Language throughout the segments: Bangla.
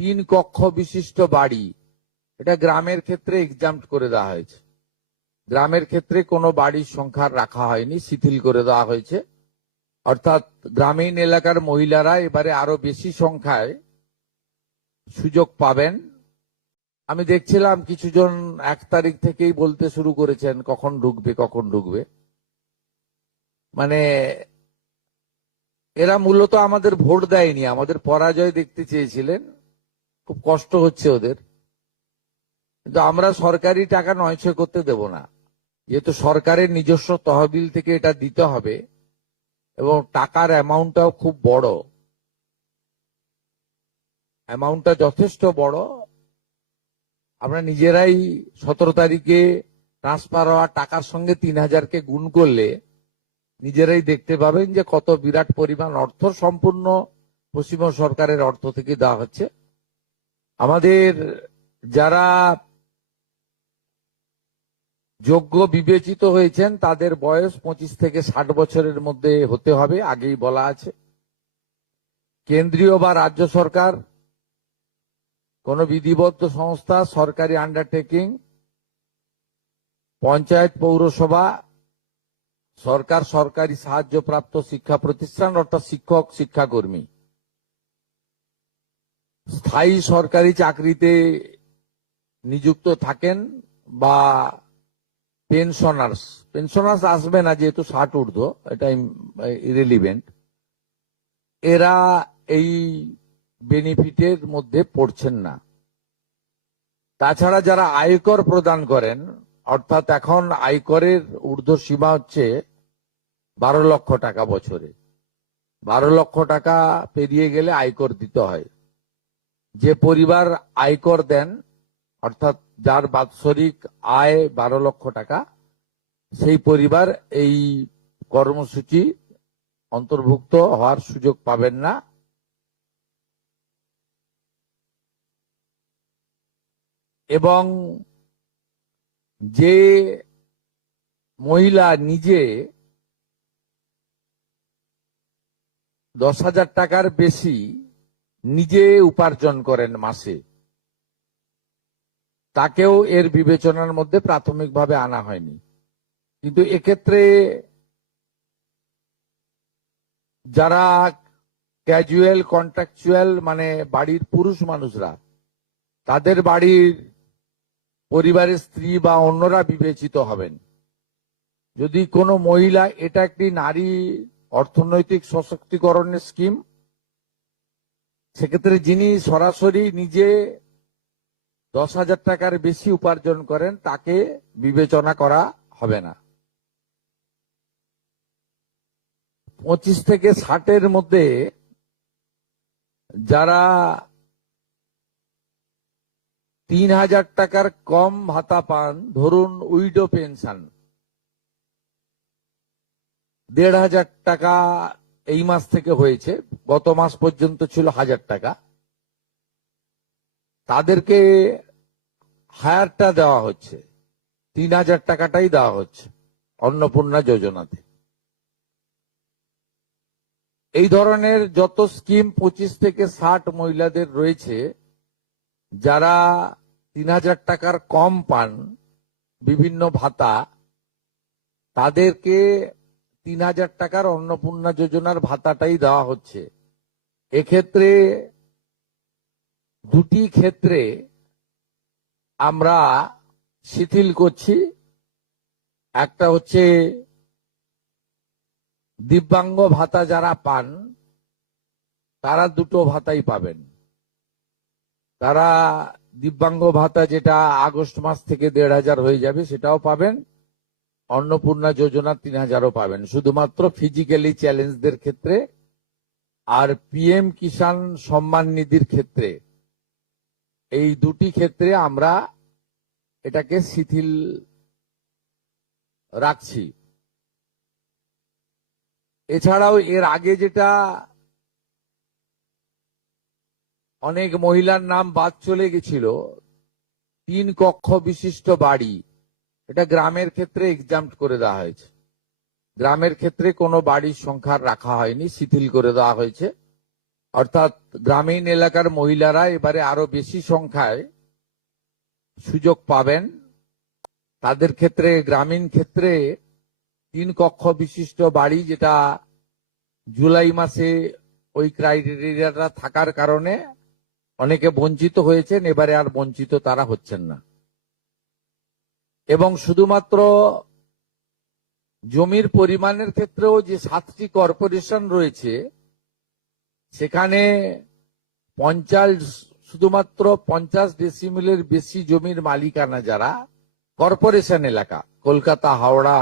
3 কক্ষ বিশিষ্ট বাড়ি, এটা গ্রামের ক্ষেত্রে এক্সাম্পট করে দেওয়া হয়েছে। গ্রামের ক্ষেত্রে কোনো বাড়ির সংখ্যা রাখা হয়নি, শিথিল করে দেওয়া হয়েছে। অর্থাৎ গ্রামীণ এলাকার মহিলারা এবারে আরো বেশি সংখ্যায় সুযোগ পাবেন। আমি দেখছিলাম কিছুজন 1 তারিখ থেকেই বলতে শুরু করেছেন কখন ঢুকবে। মানে এরা মূলত আমাদের ভোট দেয়নি, আমাদের পরাজয় দেখতে চেয়েছিলেন। খুব কষ্ট হচ্ছে ওদের, কিন্তু আমরা সরকারি টাকা নয়ছয় করতে দেব না, যেহেতু সরকারের নিজস্ব তহবিল থেকে এটা দিতে হবে এবং টাকার অ্যামাউন্টটাও খুব বড়, অ্যামাউন্টটা যথেষ্ট বড়। আমরা নিজেরাই 17 তারিখে ট্রান্সফার হওয়া টাকার সঙ্গে 3000কে গুণ করলে নিজেরাই দেখতে পাবেন যে কত বিরাট পরিমাণ অর্থ সম্পূর্ণ পশ্চিমবঙ্গ সরকারের অর্থ থেকে দেওয়া হচ্ছে। আমাদের যারা যোগ্য বিবেচিত হয়েছেন তাদের বয়স 25 থেকে 60 বছরের মধ্যে হতে হবে, আগেই বলা আছে। কেন্দ্রীয় বা রাজ্য সরকার, কোন বিধিবদ্ধ সংস্থা, সরকারি আন্ডারটেকিং, পঞ্চায়েত, পৌরসভা, সরকার, সরকারি সাহায্যপ্রাপ্ত শিক্ষা প্রতিষ্ঠান অর্থাৎ শিক্ষক, শিক্ষাকর্মী, স্থায়ী সরকারি চাকরিতে নিযুক্ত থাকেন বা পেনশনার্স আসবে না যেহেতু 60 ঊর্ধ্ব, এটা ইরেলিভেন্ট। এরা এই বেনিফিটের মধ্যে পড়ছেন না। তাছাড়া যারা আয়কর প্রদান করেন, অর্থাৎ এখন আয়করের ঊর্ধ্ব সীমা হচ্ছে 12 লক্ষ টাকা বছরে। 12 লক্ষ টাকা পেরিয়ে গেলে আয়কর দিতে হয়। যে পরিবার আয়কর দেন, অর্থাৎ যার বাৎসরিক আয় 12 লক্ষ টাকা, সেই পরিবার এই কর্মসূচি অন্তর্ভুক্ত হওয়ার সুযোগ পাবেন না। এবং যে মহিলা নিজে 10,000 টাকার বেশি নিজে উপার্জন করেন মাসে, তাকেও এর বিবেচনার মধ্যে প্রাথমিকভাবে আনা হয়নি। কিন্তু এক্ষেত্রে যারা ক্যাজুয়াল, কন্ট্রাকচুয়াল, মানে বাড়ির পুরুষ মানুষরা, তাদের বাড়ির পরিবারের স্ত্রী বা অন্যরা বিবেচিত হবেন। যদি কোনো মহিলা, এটা একটি নারী অর্থনৈতিক সশক্তিকরণের স্কিম, সেক্ষেত্রে যিনি সরাসরি নিজে 10,000 টাকার বেশি উপার্জন করেন তাকে বিবেচনা করা হবে না। 25 থেকে 60-এর মধ্যে যারা 3,000 টাকার কম ভাতা পান, ধরুন উইডো পেনশন 1,500 টাকা এই মাস থেকে হয়েছে, গত মাস পর্যন্ত ছিল 1,000 টাকা, তাদেরকে হায়ারটা দেওয়া হচ্ছে, 3,000 টাকাটাই দেওয়া হচ্ছে অন্নপূর্ণা যোজনাতে। এই ধরনের যত স্কিম 25 থেকে 60 মহিলাদের রয়েছে, যারা 3,000 টাকার কম পান বিভিন্ন ভাতা, তাদেরকে 3,000 টাকার অন্নপূর্ণা যোজনার ভাতাটাই দেওয়া হচ্ছে। এক্ষেত্রে দুটি ক্ষেত্রে আমরা শিথিল করছি। একটা হচ্ছে দিব্যাঙ্গ ভাতা যারা পান তারা দুটো ভাতাই পাবেন। তারা দিব্যাঙ্গ ভাতা যেটা আগস্ট মাস থেকে 1,500 হয়ে যাবে সেটাও পাবেন, অন্নপূর্ণা যোজনা 3,000ও পাবেন, শুধুমাত্র ফিজিক্যালি চ্যালেঞ্জদের ক্ষেত্রে। আর পিএম কিষাণ সম্মান নিধির ক্ষেত্রে, এই দুটি ক্ষেত্রে আমরা এটাকে শিথিল রাখছি। এছাড়াও এর আগে যেটা অনেক মহিলার নাম বাদ চলে গেছিল, 3 কক্ষ বিশিষ্ট বাড়ি, এটা গ্রামের ক্ষেত্রে এক্সাম্পট করে দেওয়া হয়েছে। গ্রামের ক্ষেত্রে কোনো বাড়ির সংখ্যা রাখা হয়নি, শিথিল করে দেওয়া হয়েছে। অর্থাৎ গ্রামীণ এলাকার মহিলারা এবারে আরো বেশি সংখ্যায় সুযোগ পাবেন। তাদের ক্ষেত্রে গ্রামীণ ক্ষেত্রে 3 কক্ষ বিশিষ্ট বাড়ি, যেটা জুলাই মাসে ওই ক্রাইটেরিয়াটা থাকার কারণে অনেকে বঞ্চিত হয়েছেন, এবারে আর বঞ্চিত তারা হচ্ছেন না। এবং শুধুমাত্র জমির পরিমাণের ক্ষেত্রেও যে 7টি কর্পোরেশন রয়েছে, সেখানে শুধুমাত্র 50 ডেসিমেলের বেশি জমির মালিকানা যারা কর্পোরেশন এলাকা, কলকাতা হাওড়া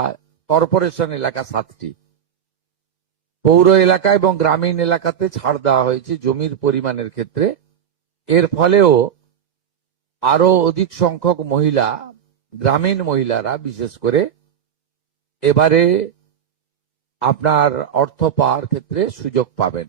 কর্পোরেশন এলাকা 7টি, পৌর এলাকা এবং গ্রামীণ এলাকাতে ছাড় দেওয়া হয়েছে জমির পরিমাণের ক্ষেত্রে। এর ফলেও আরো অধিক সংখ্যক মহিলা, গ্রামীণ মহিলারা বিশেষ করে এবারে আপনার অর্থ পাওয়ার ক্ষেত্রে সুযোগ পাবেন।